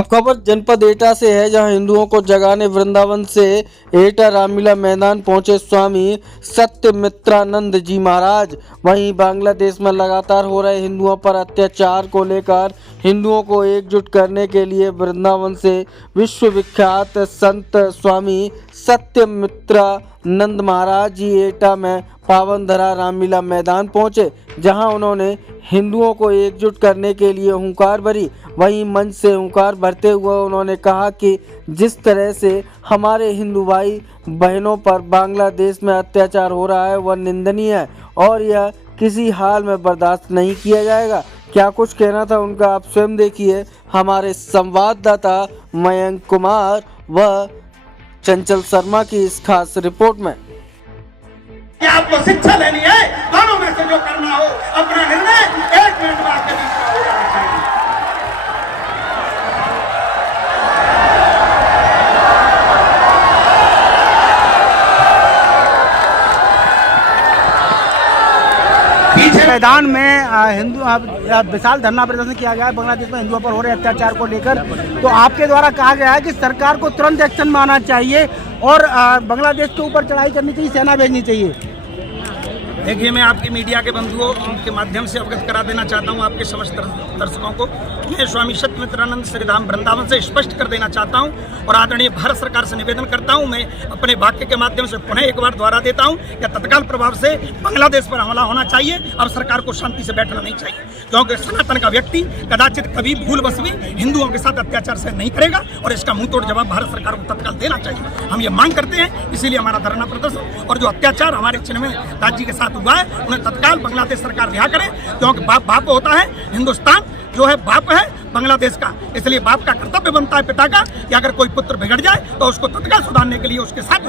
अब खबर जनपद एटा से है, जहां हिंदुओं को जगाने वृंदावन से एटा रामलीला मैदान पहुंचे स्वामी सत्यमित्रानंद जी महाराज। वहीं बांग्लादेश में लगातार हो रहे हिंदुओं पर अत्याचार को लेकर हिंदुओं को एकजुट करने के लिए वृंदावन से विश्वविख्यात संत स्वामी सत्यमित्रानंद महाराज जी एटा में पावन धरा रामलीला मैदान पहुंचे, जहां उन्होंने हिंदुओं को एकजुट करने के लिए हुंकार भरी। वहीं मंच से हुंकार भरते हुए उन्होंने कहा कि जिस तरह से हमारे हिंदू भाई बहनों पर बांग्लादेश में अत्याचार हो रहा है वह निंदनीय है और यह किसी हाल में बर्दाश्त नहीं किया जाएगा। क्या कुछ कहना था उनका, आप स्वयं देखिए हमारे संवाददाता मयंक कुमार व चंचल शर्मा की इस खास रिपोर्ट में। आपको शिक्षा लेनी है, दोनों में से जो करना हो अपना निर्णय 1 मिनट बाद के बीच में हो जाना चाहिए। मैदान में हिंदू विशाल धरना प्रदर्शन किया गया है बांग्लादेश में हिंदुओं पर हो रहे अत्याचार को लेकर। तो आपके द्वारा कहा गया है कि सरकार को तुरंत एक्शन में आना चाहिए और बांग्लादेश के ऊपर चढ़ाई करनी चाहिए, सेना भेजनी चाहिए। देखिए, मैं आपकी मीडिया के बंधुओं के माध्यम से अवगत करा देना चाहता हूं आपके समस्त दर्शकों को। मैं स्वामी सत्यमित्रानंद श्रीधाम वृंदावन से स्पष्ट कर देना चाहता हूं और आदरणीय भारत सरकार से निवेदन करता हूं। मैं अपने वाक्य के माध्यम से पुनः एक बार दोहरा देता हूं कि तत्काल प्रभाव से बांग्लादेश पर हमला होना चाहिए। अब सरकार को शांति से बैठना नहीं चाहिए, क्योंकि सनातन का व्यक्ति कदाचित कभी भूलवश भी हिंदुओं के साथ अत्याचार से नहीं करेगा और इसका मुंहतोड़ जवाब भारत सरकार को तत्काल देना चाहिए। हम ये मांग करते हैं, इसीलिए हमारा धरना प्रदर्शन। और जो अत्याचार हमारे चिन्मय दास जी के साथ हुआ है उन्हें तत्काल बांग्लादेश सरकार रिहा करे, क्योंकि बाप होता है, हिंदुस्तान जो है बाप है बांग्लादेश का। इसलिए बाप का कर्तव्य बनता है पिता का कि अगर कोई पुत्र बिगड़ जाए तो उसको तत्काल सुधारने के लिए उसके साथ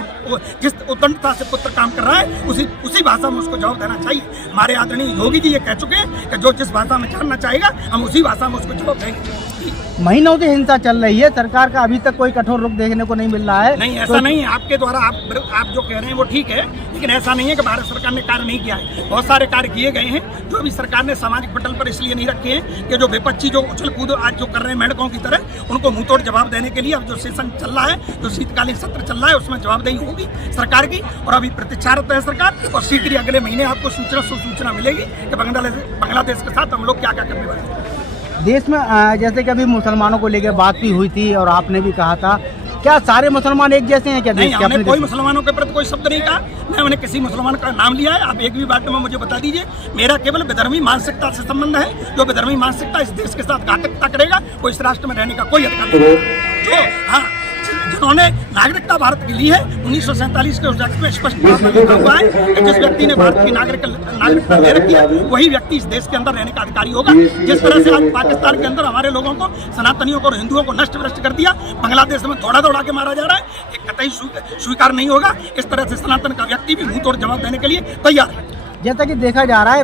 जिस उद्दंडता से पुत्र काम कर रहा है उसी भाषा में उसको जवाब देना चाहिए। हमारे आदरणीय योगी जी ये कह चुके हैं कि जो जिस भाषा में जानना चाहेगा हम उसी भाषा में उसको जवाब देंगे। महीनों से हिंसा चल रही है, सरकार का अभी तक कोई कठोर रुख देखने को नहीं मिल रहा है। नहीं, ऐसा नहीं है। आपके द्वारा आप जो कह रहे हैं वो ठीक है, लेकिन ऐसा नहीं है कि भारत सरकार ने कार्य नहीं किया है। बहुत सारे कार्य किए गए हैं जो अभी सरकार ने सामाजिक पटल पर इसलिए नहीं रखे हैं कि जो विपक्षी जो उछल कूद आज जो कर रहे हैं मेंढकों की तरह, उनको मुंहतोड़ जवाब देने के लिए अब जो सेशन चल रहा है, जो शीतकालीन सत्र चल रहा है, उसमें जवाबदेही होगी सरकार की। और अभी प्रतीक्षारत है सरकार और शीघ्र अगले महीने आपको सूचना मिलेगी कि बांग्लादेश के साथ हम लोग क्या क्या करने वाले हैं। देश में जैसे कि अभी मुसलमानों को लेकर बात भी हुई थी और आपने भी कहा था, क्या सारे मुसलमान एक जैसे हैं क्या? नहीं, हमने कोई मुसलमानों के प्रति कोई शब्द नहीं कहा। मैंने किसी मुसलमान का नाम लिया है? आप एक भी बात में मुझे बता दीजिए। मेरा केवल विधर्मी मानसिकता से संबंध है। जो विधर्मी मानसिकता इस देश के साथ घातकता करेगा वो इस राष्ट्र में रहने का कोई अधिकार नहीं है। जो जिन्होंने नागरिकता भारत की ली है 1947 के उस एक्ट में स्पष्ट लिखा हुआ है कि जिस व्यक्ति ने भारत की नागरिकता ले रखी है वही व्यक्ति इस देश के अंदर रहने का अधिकारी होगा। जिस तरह से आज पाकिस्तान के अंदर हमारे लोगों को, सनातनियों को और हिंदुओं को नष्ट भ्रष्ट कर दिया, बांग्लादेश में दौड़ा के मारा जा रहा है, ये कतई स्वीकार नहीं होगा। इस तरह से सनातन का व्यक्ति भी मुंहतोड़ जवाब देने के लिए तैयार है। जैसा कि देखा जा रहा है